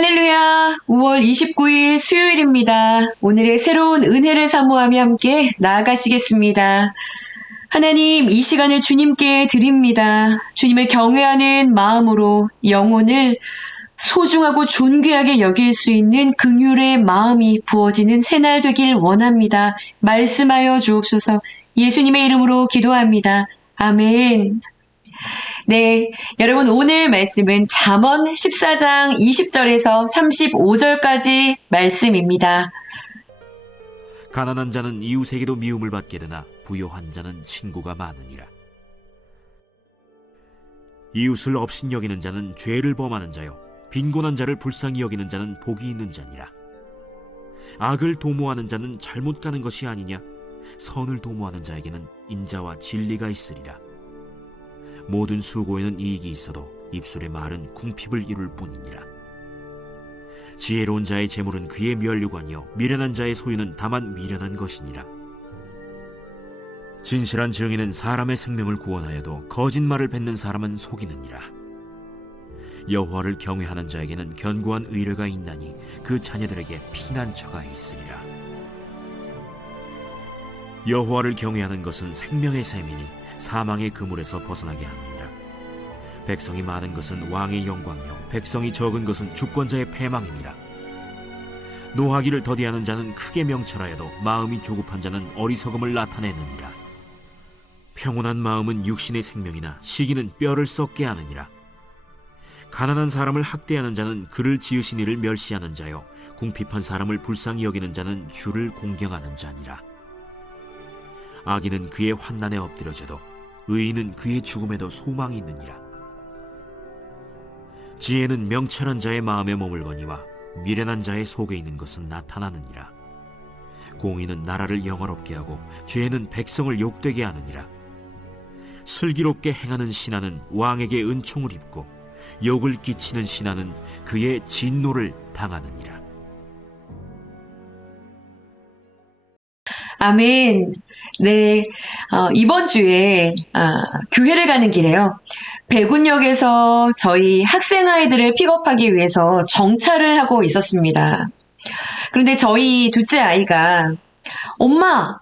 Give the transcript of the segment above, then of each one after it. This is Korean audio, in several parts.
할렐루야! 5월 29일 수요일입니다. 오늘의 새로운 은혜를 사모하며 함께 나아가시겠습니다. 하나님, 이 시간을 주님께 드립니다. 주님을 경외하는 마음으로 영혼을 소중하고 존귀하게 여길 수 있는 긍휼의 마음이 부어지는 새날 되길 원합니다. 말씀하여 주옵소서. 예수님의 이름으로 기도합니다. 아멘. 네, 여러분 오늘 말씀은 잠언 14장 20절에서 35절까지 말씀입니다. 가난한 자는 이웃에게도 미움을 받게 되나 부요한 자는 친구가 많으니라. 이웃을 업신여기는 자는 죄를 범하는 자요, 빈곤한 자를 불쌍히 여기는 자는 복이 있는 자니라. 악을 도모하는 자는 잘못 가는 것이 아니냐? 선을 도모하는 자에게는 인자와 진리가 있으리라. 모든 수고에는 이익이 있어도 입술의 말은 궁핍을 이룰 뿐이니라. 지혜로운 자의 재물은 그의 면류관이요 미련한 자의 소유는 다만 미련한 것이니라. 진실한 증인은 사람의 생명을 구원하여도 거짓말을 뱉는 사람은 속이느니라. 여호와를 경외하는 자에게는 견고한 의뢰가 있나니 그 자녀들에게 피난처가 있으리라. 여호와를 경외하는 것은 생명의 샘이니 사망의 그물에서 벗어나게 하느니라. 백성이 많은 것은 왕의 영광이요 백성이 적은 것은 주권자의 패망이니라. 노하기를 더디하는 자는 크게 명철하여도 마음이 조급한 자는 어리석음을 나타내느니라. 평온한 마음은 육신의 생명이나 시기는 뼈를 썩게 하느니라. 가난한 사람을 학대하는 자는 그를 지으신 이를 멸시하는 자요 궁핍한 사람을 불쌍히 여기는 자는 주를 공경하는 자니라. 악인은 그의 환난에 엎드려져도 의인은 그의 죽음에도 소망이 있느니라. 지혜는 명철한 자의 마음에 머물거니와 미련한 자의 속에 있는 것은 나타나느니라. 공의는 나라를 영화롭게 하고 죄는 백성을 욕되게 하느니라. 슬기롭게 행하는 신하는 왕에게 은총을 입고 욕을 끼치는 신하는 그의 진노를 당하느니라. 아멘. 네, 이번 주에 교회를 가는 길에요. 배군역에서 저희 학생 아이들을 픽업하기 위해서 정차를 하고 있었습니다. 그런데 저희 둘째 아이가 엄마,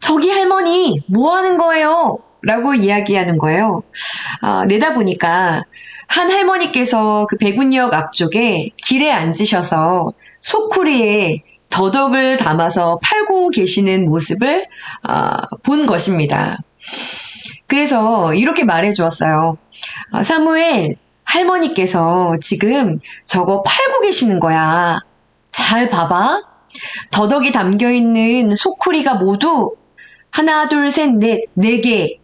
저기 할머니 뭐 하는 거예요? 라고 이야기하는 거예요. 내다보니까 한 할머니께서 그 배군역 앞쪽에 길에 앉으셔서 소쿠리에 더덕을 담아서 팔고 계시는 모습을 본 것입니다. 그래서 이렇게 말해 주었어요. 사무엘, 할머니께서 지금 저거 팔고 계시는 거야. 잘 봐봐. 더덕이 담겨있는 소쿠리가 모두 하나, 둘, 셋, 넷, 4개.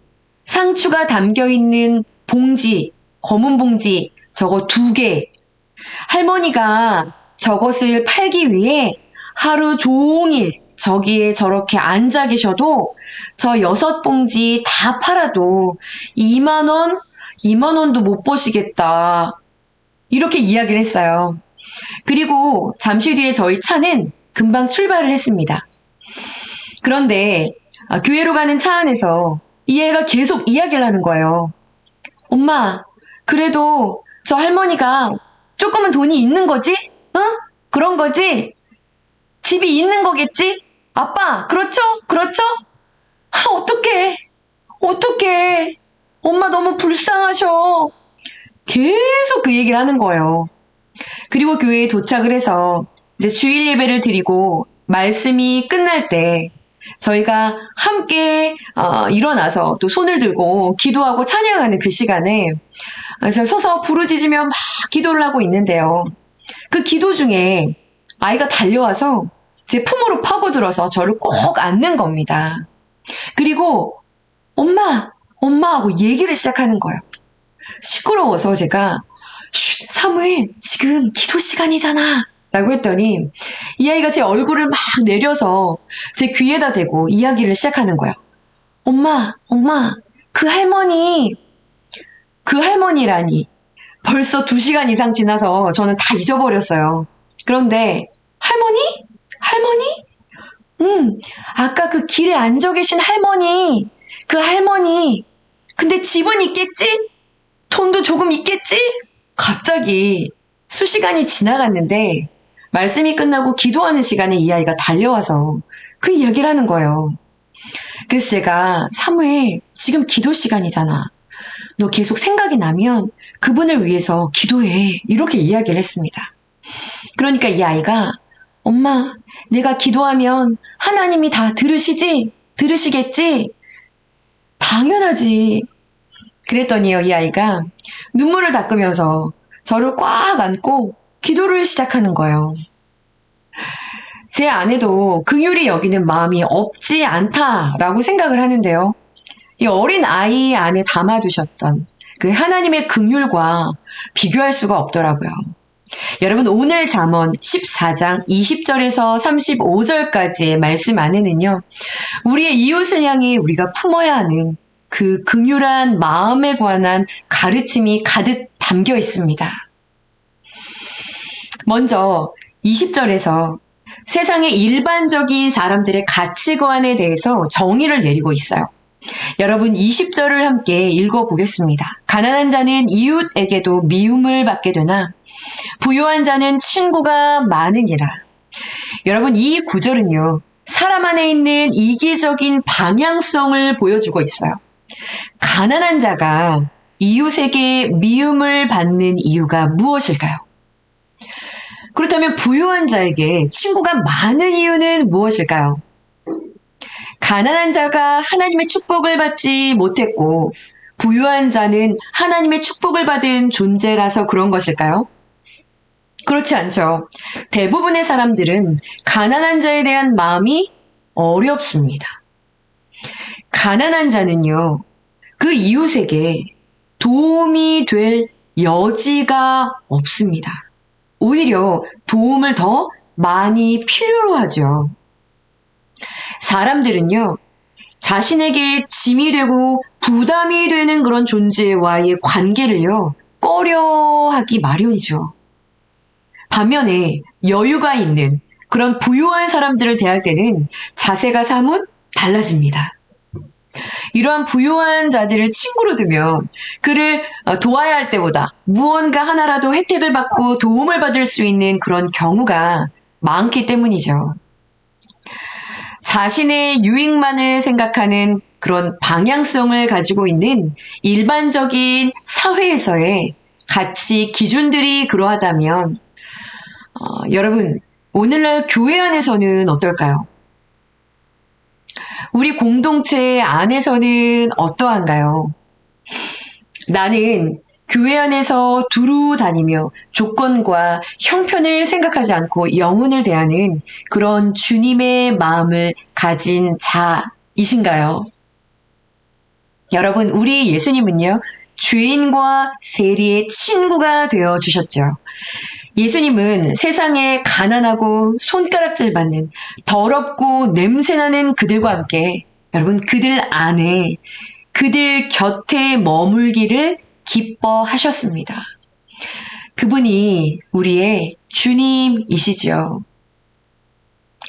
상추가 담겨있는 봉지, 검은 봉지, 저거 2개. 할머니가 저것을 팔기 위해 하루 종일 저기에 저렇게 앉아 계셔도 저 6봉지 다 팔아도 2만 원도 못 버시겠다. 이렇게 이야기를 했어요. 그리고 잠시 뒤에 저희 차는 금방 출발을 했습니다. 그런데 교회로 가는 차 안에서 이 애가 계속 이야기를 하는 거예요. 엄마, 그래도 저 할머니가 조금은 돈이 있는 거지? 응? 그런 거지? 집이 있는 거겠지? 아빠, 그렇죠? 어떡해. 엄마 너무 불쌍하셔. 계속 그 얘기를 하는 거예요. 그리고 교회에 도착을 해서 이제 주일 예배를 드리고 말씀이 끝날 때 저희가 함께 일어나서 또 손을 들고 기도하고 찬양하는 그 시간에 그래서 서서 부르짖으며 막 기도를 하고 있는데요. 그 기도 중에 아이가 달려와서 제 품으로 파고들어서 저를 꼭 안는 겁니다. 그리고 엄마 하고 얘기를 시작하는 거예요. 시끄러워서 제가 쉿, 사무엘 지금 기도 시간이잖아 라고 했더니 이 아이가 제 얼굴을 막 내려서 제 귀에다 대고 이야기를 시작하는 거예요. 엄마 그 할머니라니 벌써 2시간 이상 지나서 저는 다 잊어버렸어요. 그런데 할머니? 아까 그 길에 앉아 계신 할머니, 그 할머니. 근데 집은 있겠지? 돈도 조금 있겠지? 갑자기 수시간이 지나갔는데 말씀이 끝나고 기도하는 시간에 이 아이가 달려와서 그 이야기를 하는 거예요. 그래서 제가 사무엘, 지금 기도 시간이잖아. 너 계속 생각이 나면 그분을 위해서 기도해. 이렇게 이야기를 했습니다. 그러니까 이 아이가 엄마, 내가 기도하면 하나님이 다 들으시지? 들으시겠지? 당연하지. 그랬더니요, 이 아이가 눈물을 닦으면서 저를 꽉 안고 기도를 시작하는 거예요. 제 아내도 긍휼히 여기는 마음이 없지 않다라고 생각을 하는데요. 이 어린 아이 안에 담아두셨던 그 하나님의 긍휼과 비교할 수가 없더라고요. 여러분, 오늘 잠언 14장 20절에서 35절까지의 말씀 안에는요, 우리의 이웃을 향해 우리가 품어야 하는 그 긍휼한 마음에 관한 가르침이 가득 담겨 있습니다. 먼저 20절에서 세상의 일반적인 사람들의 가치관에 대해서 정의를 내리고 있어요. 여러분 20절을 함께 읽어보겠습니다. 가난한 자는 이웃에게도 미움을 받게 되나 부유한 자는 친구가 많으니라. 여러분 이 구절은요, 사람 안에 있는 이기적인 방향성을 보여주고 있어요. 가난한 자가 이웃에게 미움을 받는 이유가 무엇일까요? 그렇다면 부유한 자에게 친구가 많은 이유는 무엇일까요? 가난한 자가 하나님의 축복을 받지 못했고 부유한 자는 하나님의 축복을 받은 존재라서 그런 것일까요? 그렇지 않죠. 대부분의 사람들은 가난한 자에 대한 마음이 어렵습니다. 가난한 자는요, 그 이웃에게 도움이 될 여지가 없습니다. 오히려 도움을 더 많이 필요로 하죠. 사람들은요, 자신에게 짐이 되고 부담이 되는 그런 존재와의 관계를요, 꺼려하기 마련이죠. 반면에 여유가 있는 그런 부유한 사람들을 대할 때는 자세가 사뭇 달라집니다. 이러한 부유한 자들을 친구로 두면 그를 도와야 할 때보다 무언가 하나라도 혜택을 받고 도움을 받을 수 있는 그런 경우가 많기 때문이죠. 자신의 유익만을 생각하는 그런 방향성을 가지고 있는 일반적인 사회에서의 가치 기준들이 그러하다면 여러분, 오늘날 교회 안에서는 어떨까요? 우리 공동체 안에서는 어떠한가요? 나는 교회 안에서 두루 다니며 조건과 형편을 생각하지 않고 영혼을 대하는 그런 주님의 마음을 가진 자이신가요? 여러분, 우리 예수님은요, 죄인과 세리의 친구가 되어 주셨죠. 예수님은 세상에 가난하고 손가락질 받는 더럽고 냄새나는 그들과 함께 여러분 그들 안에 그들 곁에 머물기를 기뻐하셨습니다. 그분이 우리의 주님이시죠.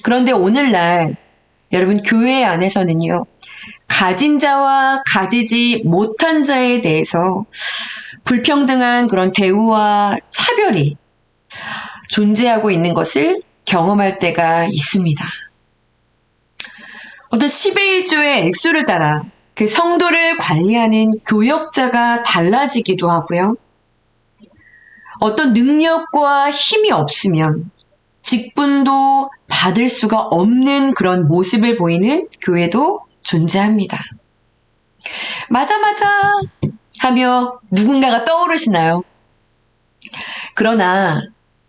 그런데 오늘날 여러분 교회 안에서는요, 가진 자와 가지지 못한 자에 대해서 불평등한 그런 대우와 차별이 존재하고 있는 것을 경험할 때가 있습니다. 어떤 10의 1조의 액수를 따라 그 성도를 관리하는 교역자가 달라지기도 하고요. 어떤 능력과 힘이 없으면 직분도 받을 수가 없는 그런 모습을 보이는 교회도 존재합니다. 맞아 하며 누군가가 떠오르시나요? 그러나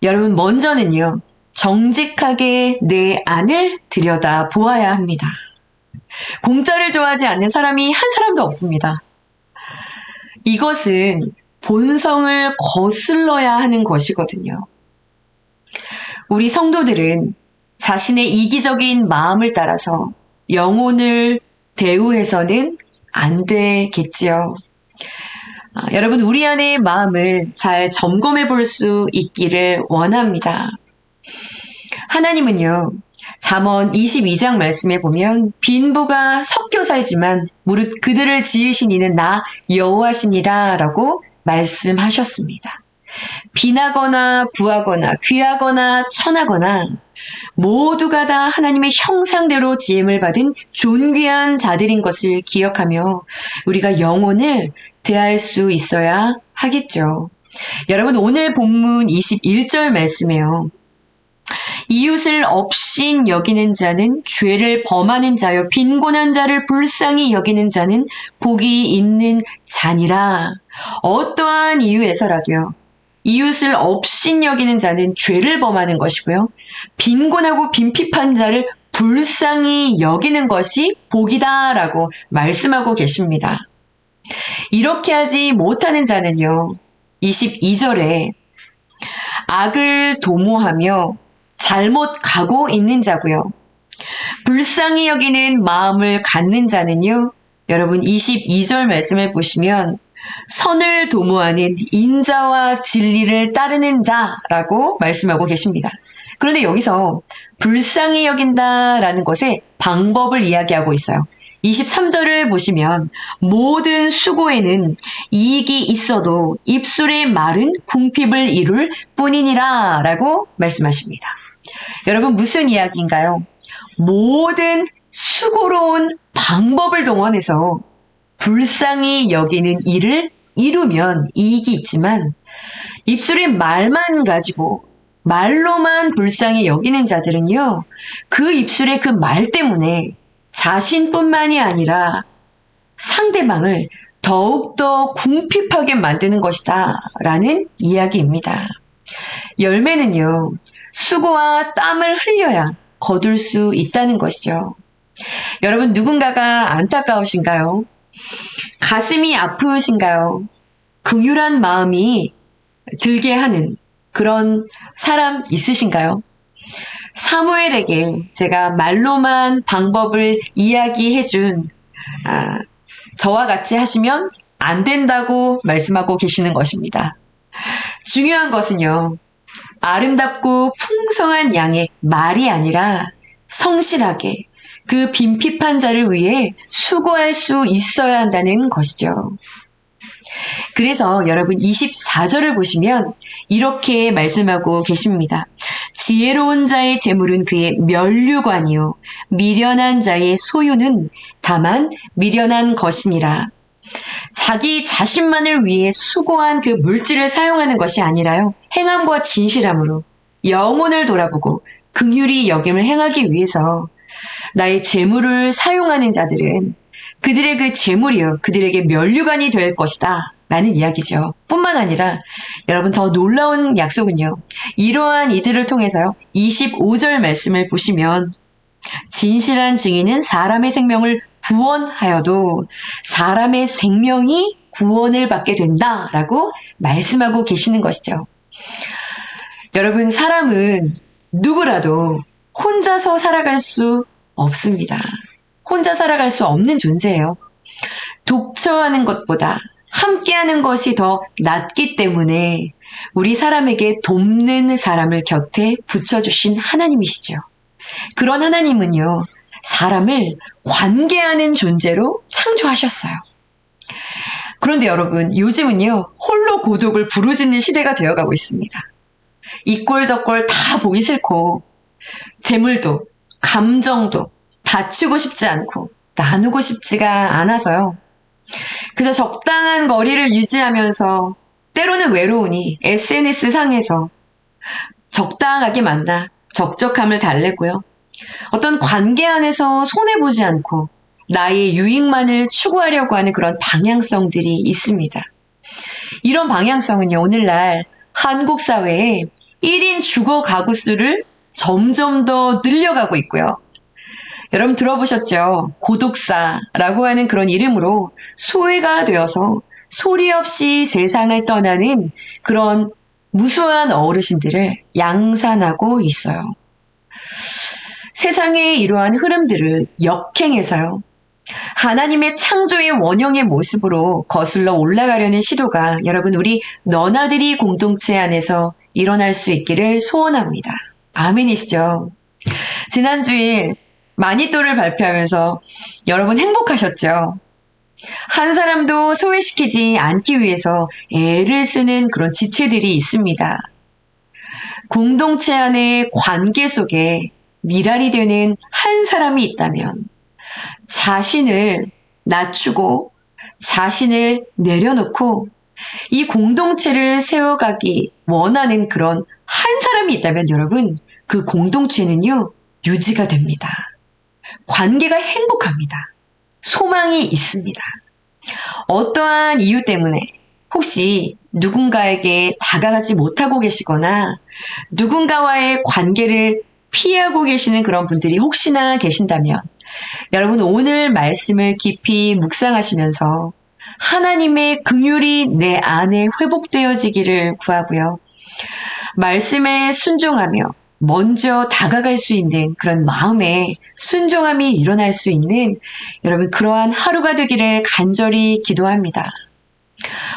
여러분 먼저는요, 정직하게 내 안을 들여다 보아야 합니다. 공짜를 좋아하지 않는 사람이 한 사람도 없습니다. 이것은 본성을 거슬러야 하는 것이거든요. 우리 성도들은 자신의 이기적인 마음을 따라서 영혼을 대우해서는 안 되겠지요. 여러분, 우리 안의 마음을 잘 점검해 볼 수 있기를 원합니다. 하나님은요, 잠언 22장 말씀에 보면 빈부가 섞여 살지만 무릇 그들을 지으신 이는 나 여호와시니라 라고 말씀하셨습니다. 비나거나 부하거나 귀하거나 천하거나 모두가 다 하나님의 형상대로 지음을 받은 존귀한 자들인 것을 기억하며 우리가 영혼을 대할 수 있어야 하겠죠. 여러분, 오늘 본문 21절 말씀에요. 이웃을 업신 여기는 자는 죄를 범하는 자요 빈곤한 자를 불쌍히 여기는 자는 복이 있는 자니라. 어떠한 이유에서라도요. 이웃을 업신 여기는 자는 죄를 범하는 것이고요. 빈곤하고 빈핍한 자를 불쌍히 여기는 것이 복이다라고 말씀하고 계십니다. 이렇게 하지 못하는 자는요. 22절에 악을 도모하며 잘못 가고 있는 자고요. 불쌍히 여기는 마음을 갖는 자는요. 여러분 22절 말씀을 보시면 선을 도모하는 인자와 진리를 따르는 자라고 말씀하고 계십니다. 그런데 여기서 불쌍히 여긴다라는 것의 방법을 이야기하고 있어요. 23절을 보시면 모든 수고에는 이익이 있어도 입술의 말은 궁핍을 이룰 뿐이니라 라고 말씀하십니다. 여러분 무슨 이야기인가요? 모든 수고로운 방법을 동원해서 불쌍히 여기는 일을 이루면 이익이 있지만 입술의 말만 가지고 말로만 불쌍히 여기는 자들은요. 그 입술의 그 말 때문에 자신뿐만이 아니라 상대방을 더욱더 궁핍하게 만드는 것이다 라는 이야기입니다. 열매는요. 수고와 땀을 흘려야 거둘 수 있다는 것이죠. 여러분 누군가가 안타까우신가요? 가슴이 아프신가요? 긍휼한 마음이 들게 하는 그런 사람 있으신가요? 사무엘에게 제가 말로만 방법을 이야기해준 저와 같이 하시면 안 된다고 말씀하고 계시는 것입니다. 중요한 것은요. 아름답고 풍성한 양의 말이 아니라 성실하게 그 빈핍한 자를 위해 수고할 수 있어야 한다는 것이죠. 그래서 여러분 24절을 보시면 이렇게 말씀하고 계십니다. 지혜로운 자의 재물은 그의 면류관이요 미련한 자의 소유는 다만 미련한 것이니라. 자기 자신만을 위해 수고한 그 물질을 사용하는 것이 아니라요. 행함과 진실함으로 영혼을 돌아보고 긍휼히 여김을 행하기 위해서 나의 재물을 사용하는 자들은 그들의 그 재물이요. 그들에게 면류관이 될 것이다. 라는 이야기죠. 뿐만 아니라 여러분 더 놀라운 약속은요. 이러한 이들을 통해서요. 25절 말씀을 보시면 진실한 증인은 사람의 생명을 구원하여도 사람의 생명이 구원을 받게 된다라고 말씀하고 계시는 것이죠. 여러분 사람은 누구라도 혼자서 살아갈 수 없습니다. 혼자 살아갈 수 없는 존재예요. 독처하는 것보다 함께하는 것이 더 낫기 때문에 우리 사람에게 돕는 사람을 곁에 붙여주신 하나님이시죠. 그런 하나님은요. 사람을 관계하는 존재로 창조하셨어요. 그런데 여러분 요즘은요. 홀로 고독을 부르짖는 시대가 되어가고 있습니다. 이 꼴 저 꼴 다 보기 싫고 재물도 감정도 다치고 싶지 않고 나누고 싶지가 않아서요. 그저 적당한 거리를 유지하면서 때로는 외로우니 SNS 상에서 적당하게 만나 적적함을 달래고요. 어떤 관계 안에서 손해보지 않고 나의 유익만을 추구하려고 하는 그런 방향성들이 있습니다. 이런 방향성은요. 오늘날 한국 사회에 1인 주거 가구 수를 점점 더 늘려가고 있고요. 여러분 들어보셨죠? 고독사라고 하는 그런 이름으로 소외가 되어서 소리 없이 세상을 떠나는 그런 무수한 어르신들을 양산하고 있어요. 세상의 이러한 흐름들을 역행해서요. 하나님의 창조의 원형의 모습으로 거슬러 올라가려는 시도가 여러분 우리 너나들이 공동체 안에서 일어날 수 있기를 소원합니다. 아멘이시죠? 지난주일 마니또를 발표하면서 여러분 행복하셨죠? 한 사람도 소외시키지 않기 위해서 애를 쓰는 그런 지체들이 있습니다. 공동체 안의 관계 속에 미랄이 되는 한 사람이 있다면 자신을 낮추고 자신을 내려놓고 이 공동체를 세워가기 원하는 그런 한 사람이 있다면 여러분, 그 공동체는요, 유지가 됩니다. 관계가 행복합니다. 소망이 있습니다. 어떠한 이유 때문에 혹시 누군가에게 다가가지 못하고 계시거나 누군가와의 관계를 피하고 계시는 그런 분들이 혹시나 계신다면 여러분 오늘 말씀을 깊이 묵상하시면서 하나님의 긍휼이 내 안에 회복되어지기를 구하고요. 말씀에 순종하며 먼저 다가갈 수 있는 그런 마음의 순종함이 일어날 수 있는 여러분 그러한 하루가 되기를 간절히 기도합니다.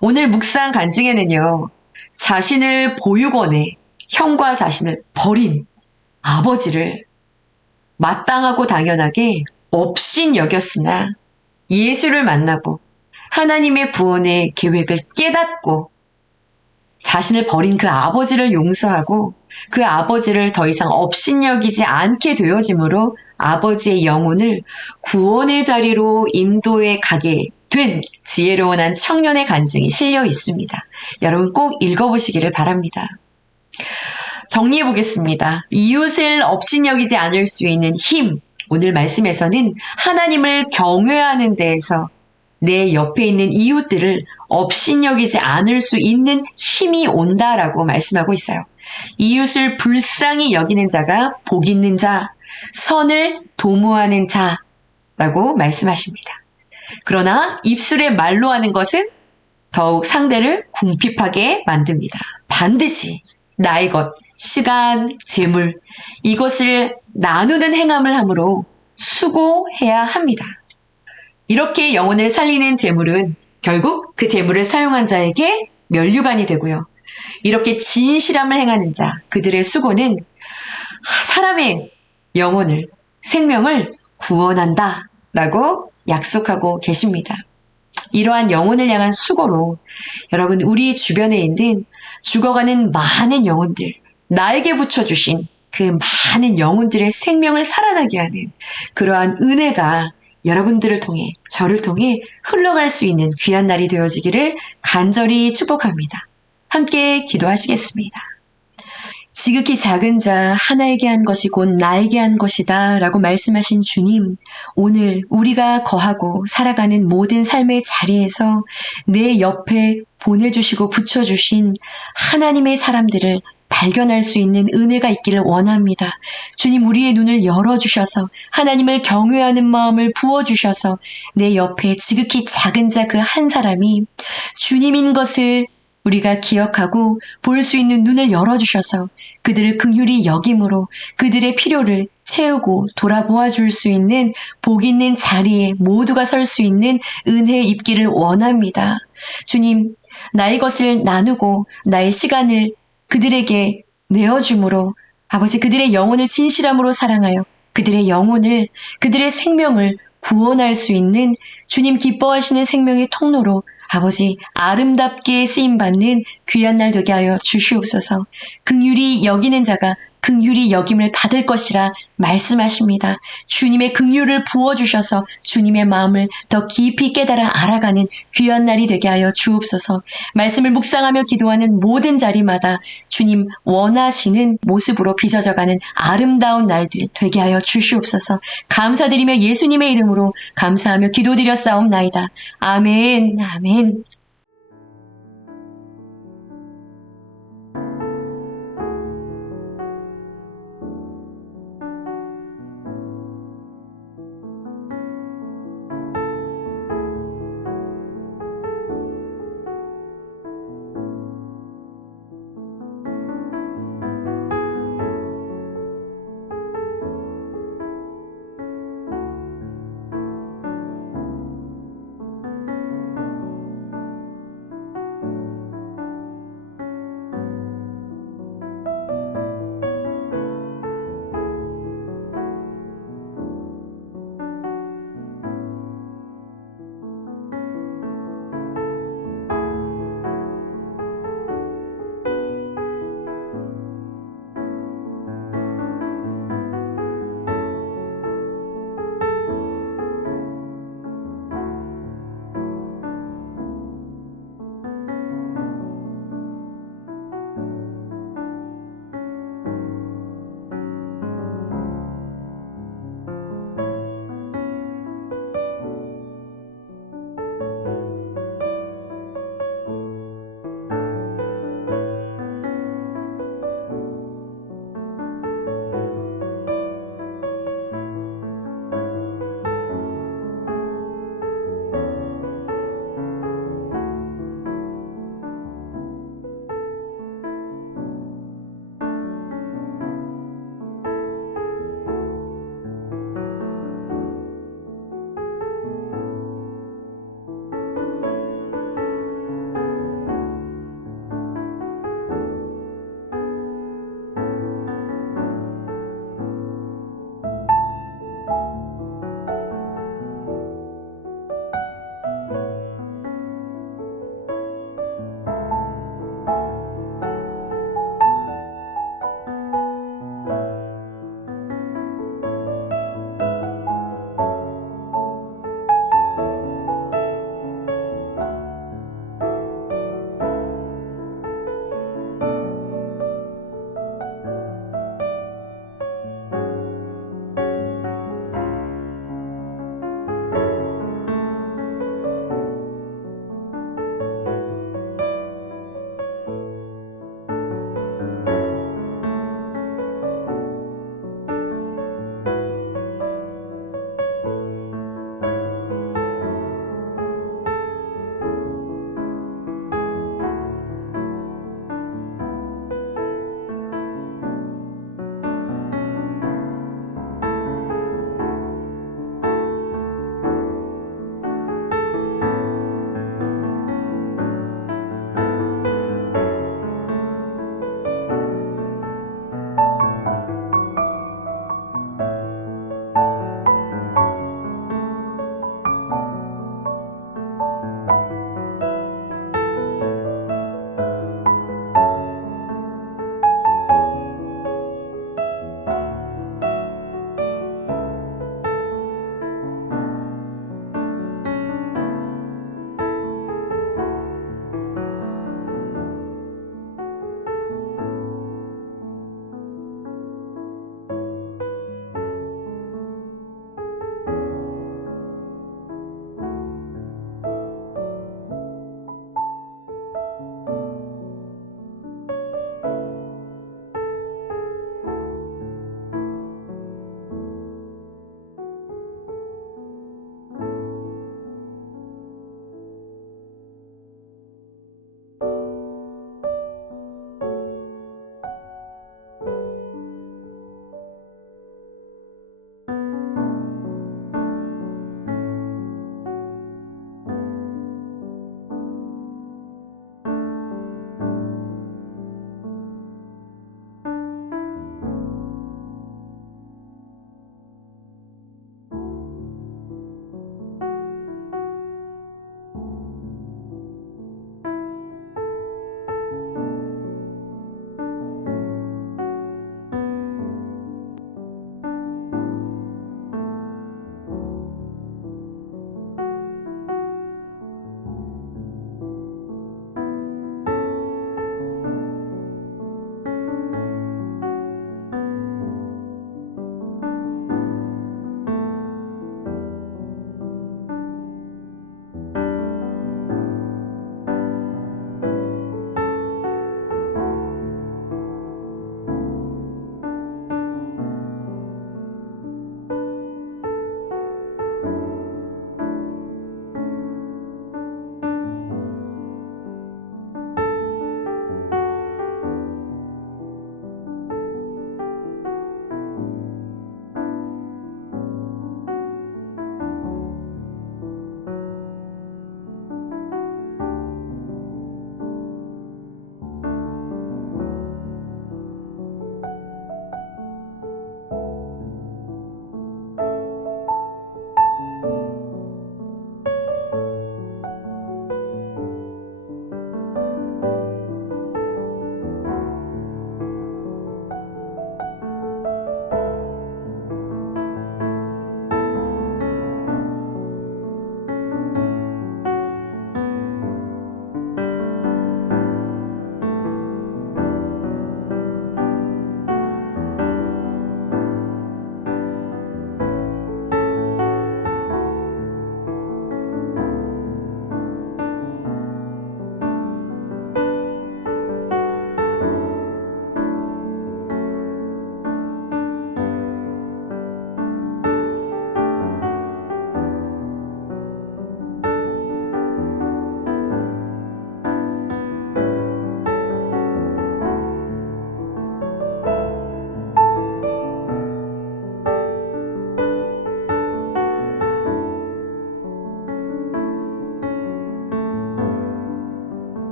오늘 묵상 간증에는요. 자신을 보육원에 형과 자신을 버린 아버지를 마땅하고 당연하게 업신 여겼으나 예수를 만나고 하나님의 구원의 계획을 깨닫고 자신을 버린 그 아버지를 용서하고 그 아버지를 더 이상 업신여기지 않게 되어짐으로 아버지의 영혼을 구원의 자리로 인도해 가게 된 지혜로운 한 청년의 간증이 실려 있습니다. 여러분 꼭 읽어보시기를 바랍니다. 정리해 보겠습니다. 이웃을 업신여기지 않을 수 있는 힘. 오늘 말씀에서는 하나님을 경외하는 데에서 내 옆에 있는 이웃들을 업신여기지 않을 수 있는 힘이 온다라고 말씀하고 있어요. 이웃을 불쌍히 여기는 자가 복 있는 자, 선을 도모하는 자라고 말씀하십니다. 그러나 입술에 말로 하는 것은 더욱 상대를 궁핍하게 만듭니다. 반드시 나의 것, 시간, 재물 이것을 나누는 행함을 함으로 수고해야 합니다. 이렇게 영혼을 살리는 재물은 결국 그 재물을 사용한 자에게 면류관이 되고요. 이렇게 진실함을 행하는 자, 그들의 수고는 사람의 영혼을, 생명을 구원한다 라고 약속하고 계십니다. 이러한 영혼을 향한 수고로 여러분 우리 주변에 있는 죽어가는 많은 영혼들, 나에게 붙여주신 그 많은 영혼들의 생명을 살아나게 하는 그러한 은혜가 여러분들을 통해 저를 통해 흘러갈 수 있는 귀한 날이 되어지기를 간절히 축복합니다. 함께 기도하시겠습니다. 지극히 작은 자 하나에게 한 것이 곧 나에게 한 것이다 라고 말씀하신 주님, 오늘 우리가 거하고 살아가는 모든 삶의 자리에서 내 옆에 보내주시고 붙여주신 하나님의 사람들을 발견할 수 있는 은혜가 있기를 원합니다. 주님, 우리의 눈을 열어주셔서 하나님을 경외하는 마음을 부어주셔서 내 옆에 지극히 작은 자 그 한 사람이 주님인 것을 우리가 기억하고 볼 수 있는 눈을 열어주셔서 그들을 긍휼히 여김으로 그들의 필요를 채우고 돌아보아 줄 수 있는 복 있는 자리에 모두가 설 수 있는 은혜 입기를 원합니다. 주님, 나의 것을 나누고 나의 시간을 그들에게 내어줌으로 아버지 그들의 영혼을 진실함으로 사랑하여 그들의 영혼을 그들의 생명을 구원할 수 있는 주님 기뻐하시는 생명의 통로로 아버지 아름답게 쓰임받는 귀한 날 되게 하여 주시옵소서. 긍휼히 여기는 자가 긍휼히 여김을 받을 것이라 말씀하십니다. 주님의 긍휼을 부어주셔서 주님의 마음을 더 깊이 깨달아 알아가는 귀한 날이 되게 하여 주옵소서. 말씀을 묵상하며 기도하는 모든 자리마다 주님 원하시는 모습으로 빚어져가는 아름다운 날들 되게 하여 주시옵소서. 감사드리며 예수님의 이름으로 감사하며 기도드렸사옵나이다. 아멘, 아멘.